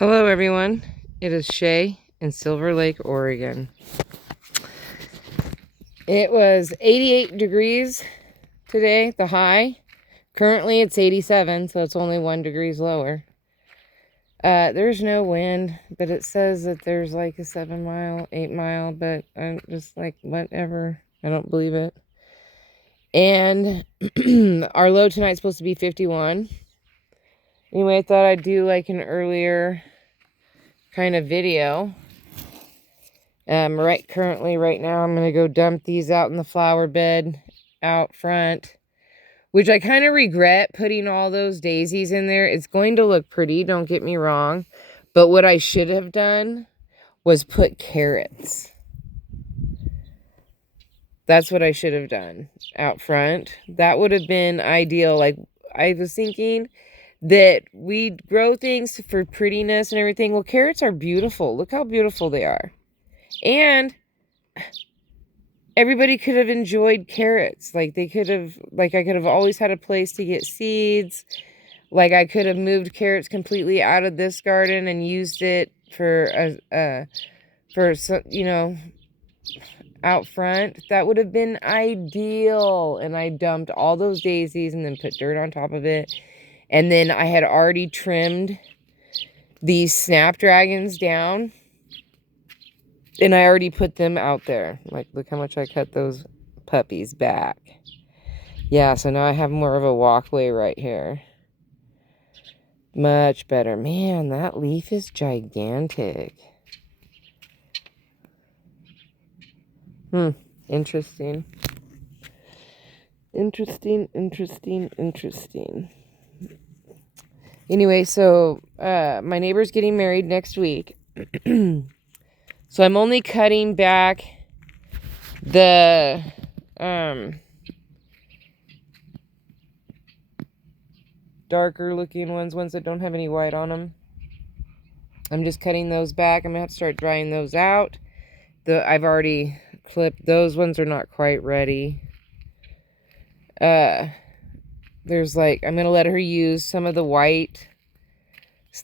Hello everyone, it is Shay in Silver Lake, Oregon. It was 88 degrees today, the high. Currently it's 87, so it's only 1 degree lower. There's no wind, but it says that there's like a 7 mile, 8 mile, but I'm just like, whatever. I don't believe it. And our low tonight's supposed to be 51. Anyway, I thought I'd do like an earlier kind of video. Right now, I'm going to go dump these out in the flower bed out front, which I kind of regret putting all those daisies in there. It's going to look pretty, don't get me wrong, but what I should have done was put carrots. That's what I should have done out front. That would have been ideal. Like, I was thinking that we grow things for prettiness and everything. Well, carrots are beautiful. Look how beautiful they are. And everybody could have enjoyed carrots. Like, I could have always had a place to get seeds. Like, I could have moved carrots completely out of this garden and used it for out front. That would have been ideal. And I dumped all those daisies and then put dirt on top of it. And then I had already trimmed these snapdragons down. And I already put them out there. Like, look how much I cut those puppies back. Yeah, so now I have more of a walkway right here. Much better. Man, that leaf is gigantic. Interesting. Interesting. Anyway, so my neighbor's getting married next week. So I'm only cutting back the darker looking ones that don't have any white on them. I'm just cutting those back. I'm gonna have to start drying those out. I've already clipped those ones, are not quite ready. There's like, I'm gonna let her use some of the white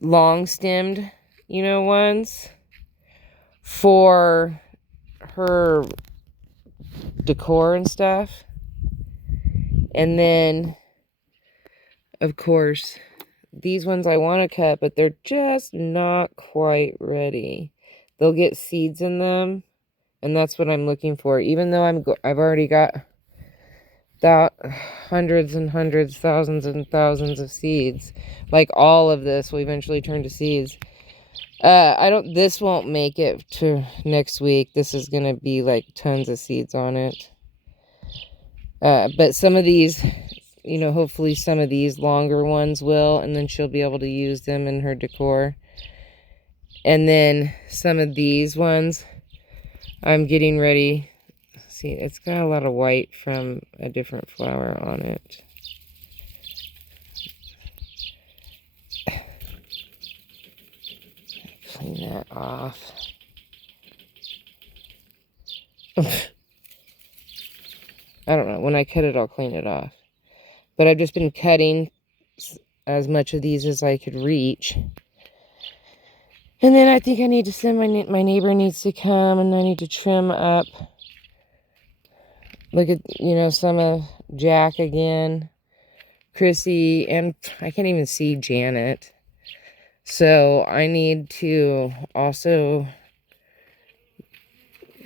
long stemmed ones for her decor and stuff. And then of course these ones I want to cut, but they're just not quite ready. They'll get seeds in them, and that's what I'm looking for. Even though I've already got hundreds and hundreds, thousands and thousands of seeds. Like, all of this will eventually turn to seeds. This won't make it to next week. This is gonna be like tons of seeds on it. But some of these, hopefully some of these longer ones will, and then she'll be able to use them in her decor. And then some of these ones, I'm getting ready. See, it's got a lot of white from a different flower on it. Clean that off. I don't know. When I cut it, I'll clean it off. But I've just been cutting as much of these as I could reach. And then I think I need to send my neighbor needs to come, and I need to trim up. Look at, some of Jack again, Chrissy, and I can't even see Janet. So I need to also,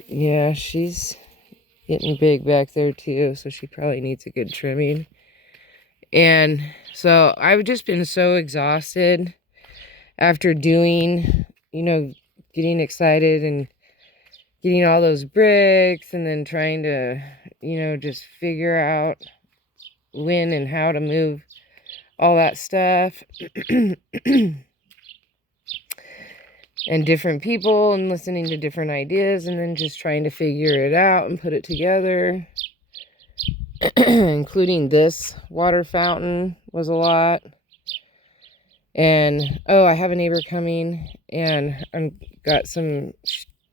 yeah, she's getting big back there too, so she probably needs a good trimming. And so I've just been so exhausted after doing, getting excited and getting all those bricks, and then trying to, just figure out when and how to move all that stuff. And different people, and listening to different ideas, and then just trying to figure it out and put it together. Including this water fountain was a lot. And I have a neighbor coming, and got some,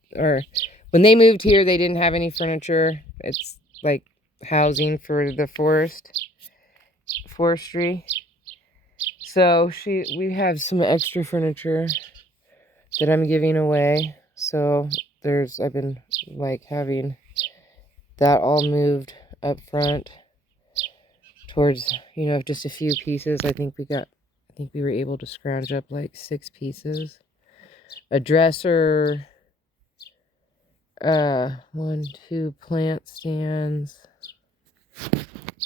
when they moved here, they didn't have any furniture. It's like housing for the forestry. So we have some extra furniture. that I'm giving away. So I've been like having that all moved up front towards, you know, just a few pieces. I think we were able to scrounge up like 6 pieces. A dresser, 1, 2 plant stands.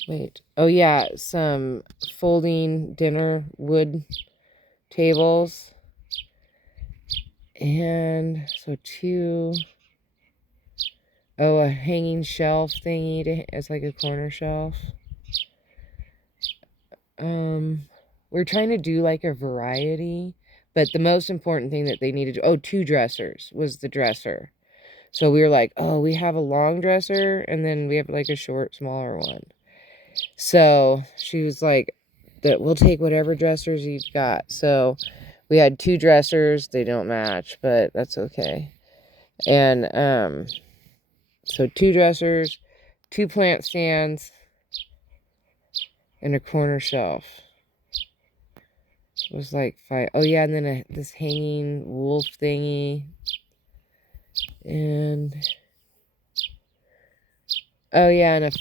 Wait. Oh yeah, some folding dinner wood tables. And so 2. Oh, a hanging shelf thingy as like a corner shelf. We're trying to do like a variety, but the most important thing that they needed, 2 dressers was the dresser. So we were like, oh, we have a long dresser and then we have like a short, smaller one. So she was like, that we'll take whatever dressers you've got. So we had 2 dressers. They don't match, but that's okay. And so 2 dressers, 2 plant stands, and a corner shelf. It was like 5. Oh yeah, and then this hanging wolf thingy. And oh yeah, and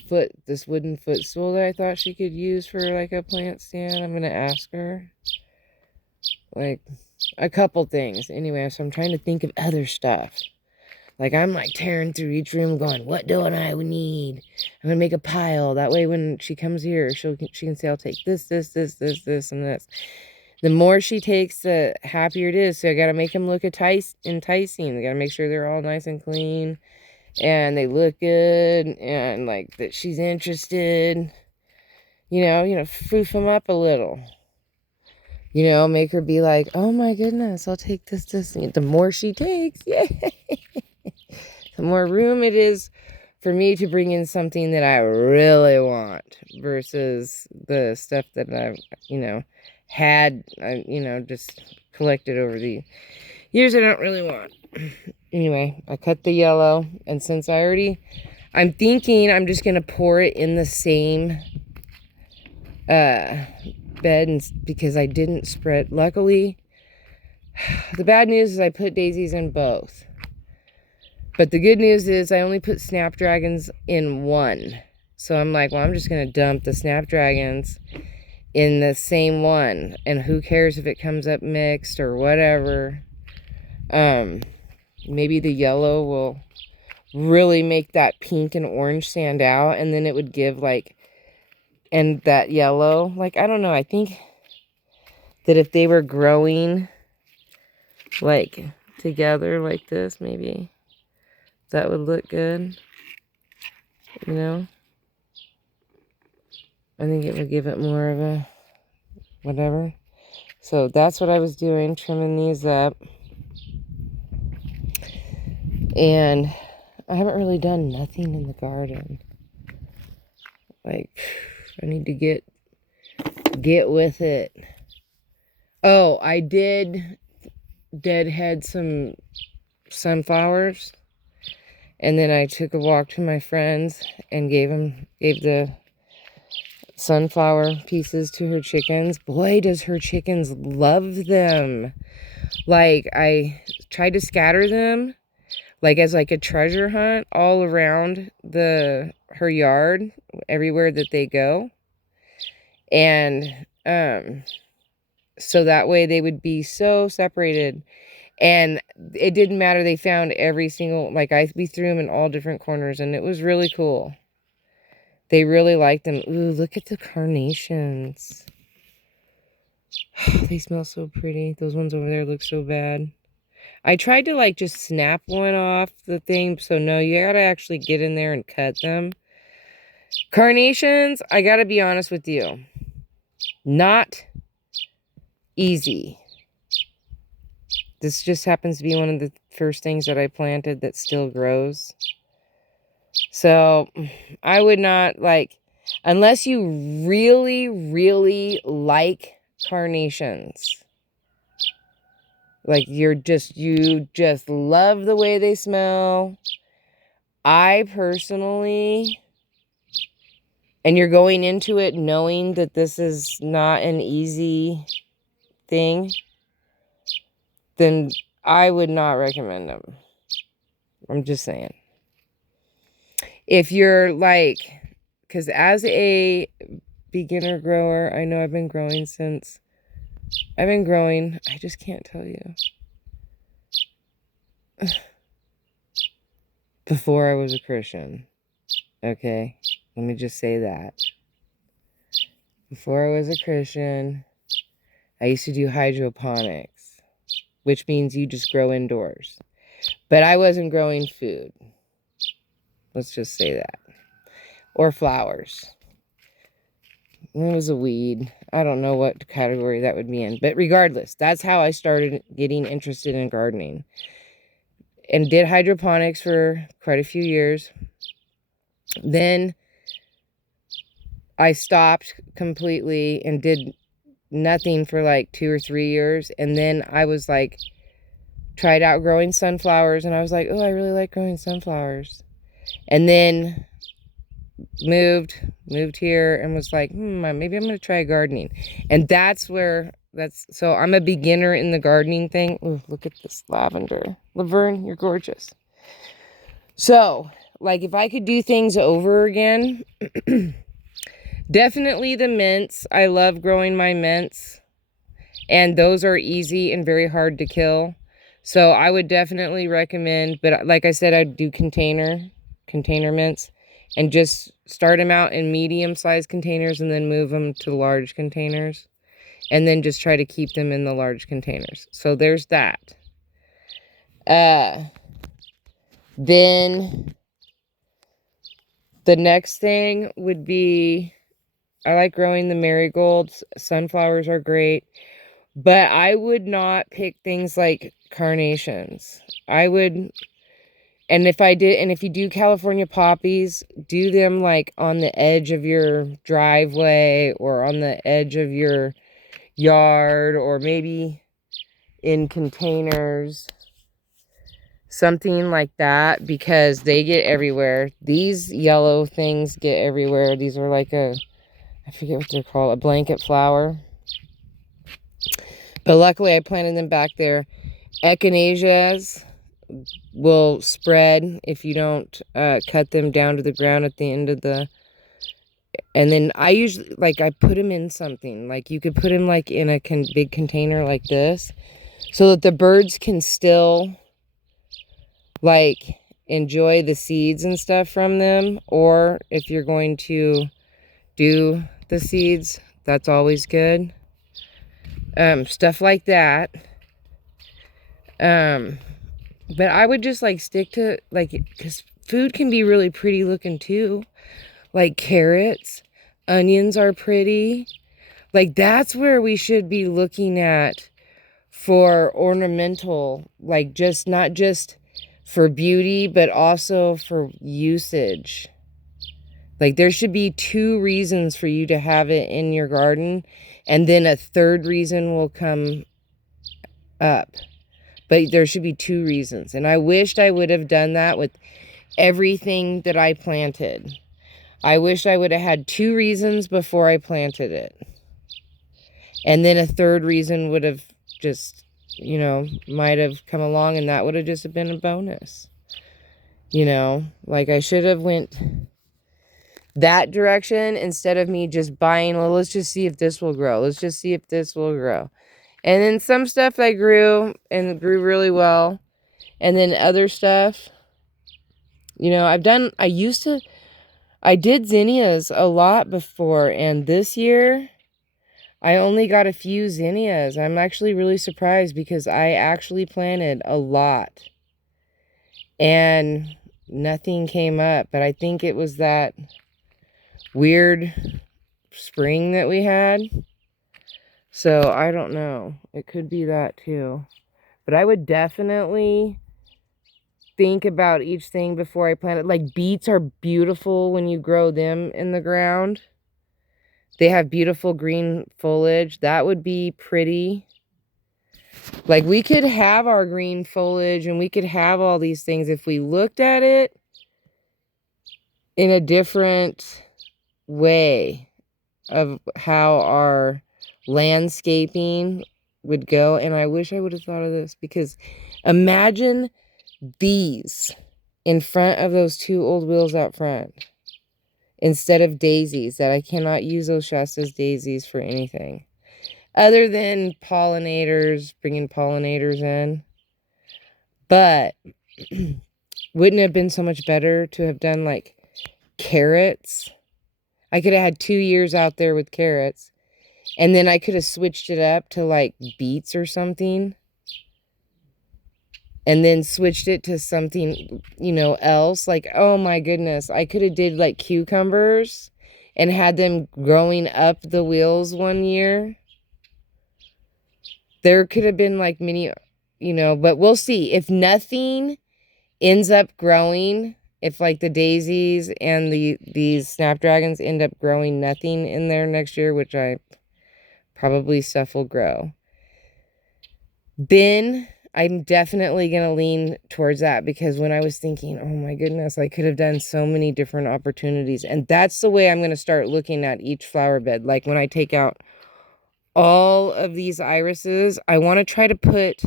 this wooden footstool that I thought she could use for like a plant stand. I'm gonna ask her. Like a couple things. Anyway, so I'm trying to think of other stuff. Like I'm like tearing through each room going, what do I need? I'm gonna make a pile. That way when she comes here, she can say, I'll take this, this, this, this, this, and this. The more she takes, the happier it is. So I gotta make them look enticing. I gotta make sure they're all nice and clean. And they look good. And like that she's interested. You know, foof them up a little. You know, make her be like, oh my goodness, I'll take this. The more she takes, yay! The more room it is for me to bring in something that I really want versus the stuff that I've, had, just collected over the years I don't really want. Anyway, I cut the yellow, and since I'm thinking I'm just going to pour it in the same bed because I didn't spread. Luckily, the bad news is I put daisies in both. But the good news is I only put snapdragons in one. So I'm like, well, I'm just going to dump the snapdragons in the same one. And who cares if it comes up mixed or whatever. Maybe the yellow will really make that pink and orange stand out. And then it would give like, and that yellow, like, I don't know. I think that if they were growing like together like this, maybe that would look good, you know? I think it would give it more of a whatever. So that's what I was doing, trimming these up. And I haven't really done nothing in the garden. Like, I need to get with it. Oh, I did deadhead some sunflowers. And then I took a walk to my friends and gave the sunflower pieces to her chickens. Boy, does her chickens love them. Like, I tried to scatter them, like as like a treasure hunt all around her yard, everywhere that they go. And so that way they would be so separated. And it didn't matter. They found every single, like we threw them in all different corners, and it was really cool. They really liked them. Ooh, look at the carnations. They smell so pretty. Those ones over there look so bad. I tried to like just snap one off the thing. So no, you gotta actually get in there and cut them. Carnations, I gotta be honest with you. Not easy. This just happens to be one of the first things that I planted that still grows. So I would not like, unless you really, really like carnations. Like you just love the way they smell. I personally, and you're going into it knowing that this is not an easy thing, then I would not recommend them. I'm just saying. If you're like, because as a beginner grower, I know I've been growing, I just can't tell you. Before I was a Christian. Okay, let me just say that. Before I was a Christian, I used to do hydroponics, which means you just grow indoors. But I wasn't growing food. Let's just say that. Or flowers. It was a weed. I don't know what category that would be in. But regardless, that's how I started getting interested in gardening. And did hydroponics for quite a few years. Then I stopped completely and did nothing for like 2 or 3 years. And then I was like, tried out growing sunflowers. And I was like, oh, I really like growing sunflowers. And then moved here and was like, maybe I'm going to try gardening. And so I'm a beginner in the gardening thing. Ooh, look at this lavender. Laverne, you're gorgeous. So, like, if I could do things over again, definitely the mints. I love growing my mints. And those are easy and very hard to kill. So I would definitely recommend, but like I said, I'd do container mints. And just start them out in medium-sized containers and then move them to large containers. And then just try to keep them in the large containers. So there's that. Then the next thing would be, I like growing the marigolds. Sunflowers are great. But I would not pick things like carnations. And if you do California poppies, do them like on the edge of your driveway or on the edge of your yard, or maybe in containers, something like that, because they get everywhere. These yellow things get everywhere. These are like I forget what they're called, a blanket flower. But luckily I planted them back there. Echinaceas will spread if you don't cut them down to the ground at the end of and then I usually, like, I put them in something, like you could put them like in a big container like this, so that the birds can still like enjoy the seeds and stuff from them. Or if you're going to do the seeds, that's always good. Stuff like that. But I would just like stick to, like, because food can be really pretty looking too. Like carrots, onions are pretty. Like that's where we should be looking at for ornamental, like not just for beauty, but also for usage. Like there should be 2 reasons for you to have it in your garden, and then a third reason will come up. But there should be 2 reasons. And I wished I would have done that with everything that I planted. I wish I would have had 2 reasons before I planted it. And then a third reason would have just, might have come along, and that would have just been a bonus. Like I should have went that direction instead of me just buying, well, let's just see if this will grow. Let's just see if this will grow. And then some stuff that grew and grew really well. And then other stuff, I did zinnias a lot before. And this year, I only got a few zinnias. I'm actually really surprised because I actually planted a lot. And nothing came up. But I think it was that weird spring that we had. So I don't know. It could be that too. But I would definitely think about each thing before I plant it. Like beets are beautiful when you grow them in the ground. They have beautiful green foliage. That would be pretty. Like we could have our green foliage and we could have all these things if we looked at it in a different way of how our landscaping would go. And I wish I would have thought of this, because imagine these in front of those 2 old wheels out front instead of daisies, that I cannot use those Shasta's daisies for anything other than pollinators, bringing pollinators in. But wouldn't it have been so much better to have done like carrots? I could have had 2 years out there with carrots, and then I could have switched it up to like beets or something, and then switched it to something, you know, else. Like, oh my goodness, I could have did like cucumbers and had them growing up the wheels one year. There could have been like many, you know, but we'll see. If nothing ends up growing, if like the daisies and these snapdragons end up growing nothing in there next year, which I probably stuff will grow, then I'm definitely going to lean towards that, because when I was thinking, oh my goodness, I could have done so many different opportunities. And that's the way I'm going to start looking at each flower bed. Like when I take out all of these irises, I want to try to put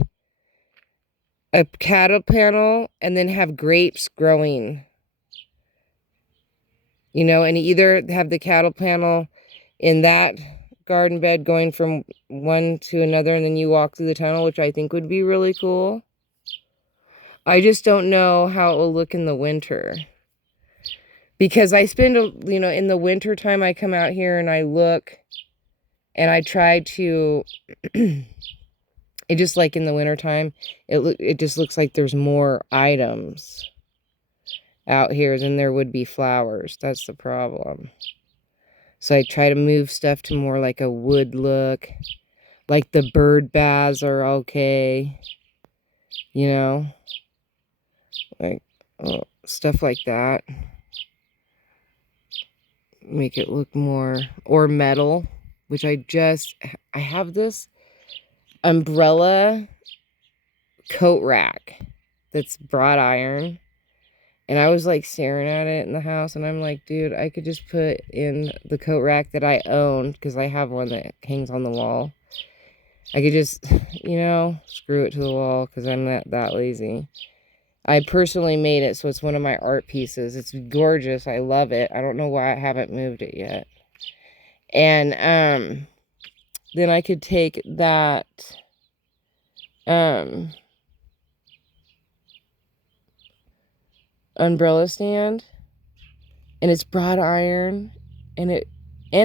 a cattle panel and then have grapes growing, you know, and either have the cattle panel in that garden bed going from one to another, and then you walk through the tunnel, which I think would be really cool. I just don't know how it will look in the winter, because I spend, you know, in the winter time, I come out here and I look and I try to, it just like in the winter time, it just looks like there's more items out here than there would be flowers. That's the problem. So I try to move stuff to more like a wood look. Like the bird baths are okay, you know, like stuff like that. Make it look more, or metal, which I have this umbrella coat rack that's brought iron. And I was like staring at it in the house, and I'm like, dude, I could just put in the coat rack that I own, because I have one that hangs on the wall. I could just, you know, screw it to the wall, because I'm that lazy. I personally made it, so it's one of my art pieces. It's gorgeous. I love it. I don't know why I haven't moved it yet. And then I could take that umbrella stand, and it's broad iron, and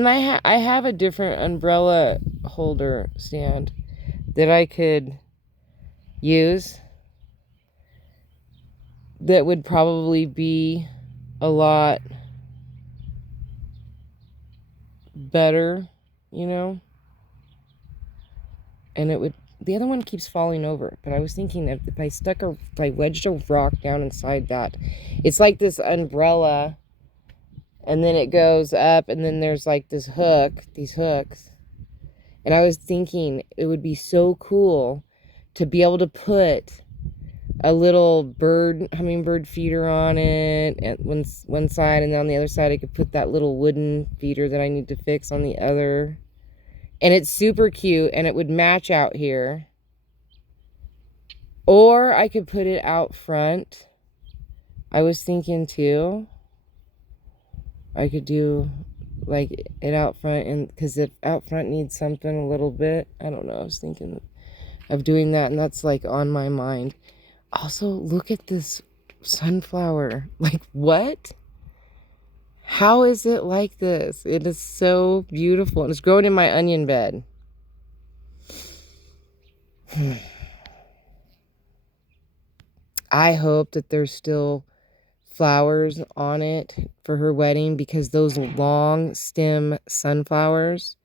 I have a different umbrella holder stand that I could use that would probably be a lot better, you know, and it would, the other one keeps falling over, but I was thinking if I wedged a rock down inside that, it's like this umbrella, and then it goes up, and then there's like these hooks, and I was thinking it would be so cool to be able to put a little hummingbird feeder on it at one side, and then on the other side I could put that little wooden feeder that I need to fix on the other. And it's super cute, and it would match out here. Or I could put it out front. I was thinking too, I could do like it out front, and because if out front needs something a little bit, I don't know, I was thinking of doing that, and that's like on my mind. Also, look at this sunflower. Like, what? How is it like this? It is so beautiful, and it's growing in my onion bed. I hope that there's still flowers on it for her wedding, because those long stem sunflowers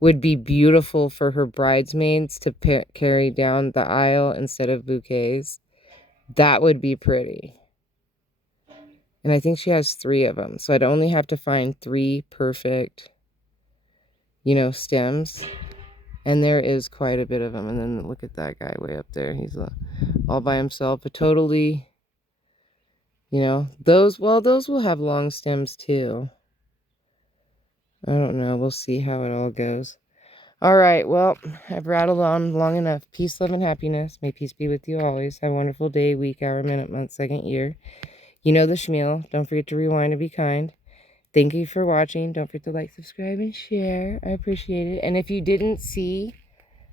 would be beautiful for her bridesmaids to carry down the aisle instead of bouquets. That would be pretty. And I think she has 3 of them, so I'd only have to find 3 perfect, you know, stems. And there is quite a bit of them. And then look at that guy way up there. He's all by himself, but totally, you know, those will have long stems too. I don't know. We'll see how it all goes. All right, well, I've rattled on long enough. Peace, love, and happiness. May peace be with you always. Have a wonderful day, week, hour, minute, month, second, year. You know the schmeal. Don't forget to rewind and be kind. Thank you for watching. Don't forget to like, subscribe, and share. I appreciate it. And if you didn't see,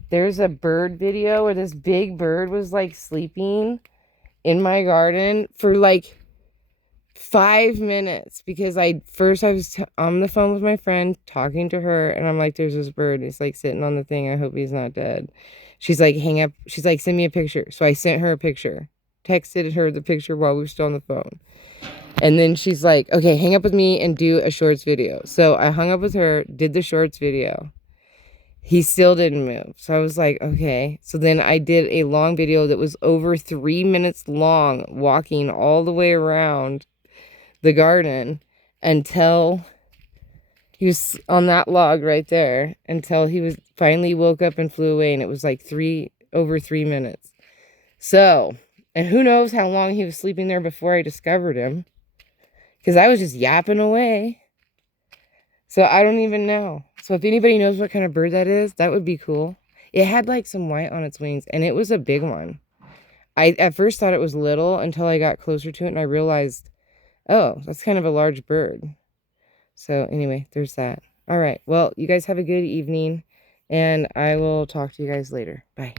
there's a bird video where this big bird was like sleeping in my garden for like 5 minutes because I was on the phone with my friend talking to her, and I'm like, there's this bird. It's like sitting on the thing. I hope he's not dead. She's like, hang up. She's like, send me a picture. So I sent her a picture, texted her the picture while we were still on the phone. And then she's like, okay, hang up with me and do a shorts video. So I hung up with her, did the shorts video. He still didn't move. So I was like, okay. So then I did a long video that was over 3 minutes long, walking all the way around the garden until he was on that log right there, until he was finally woke up and flew away. And it was like over 3 minutes. So, and who knows how long he was sleeping there before I discovered him, because I was just yapping away. So I don't even know. So if anybody knows what kind of bird that is, that would be cool. It had like some white on its wings, and it was a big one. I at first thought it was little until I got closer to it and I realized, oh, that's kind of a large bird. So anyway, there's that. All right. Well, you guys have a good evening, and I will talk to you guys later. Bye.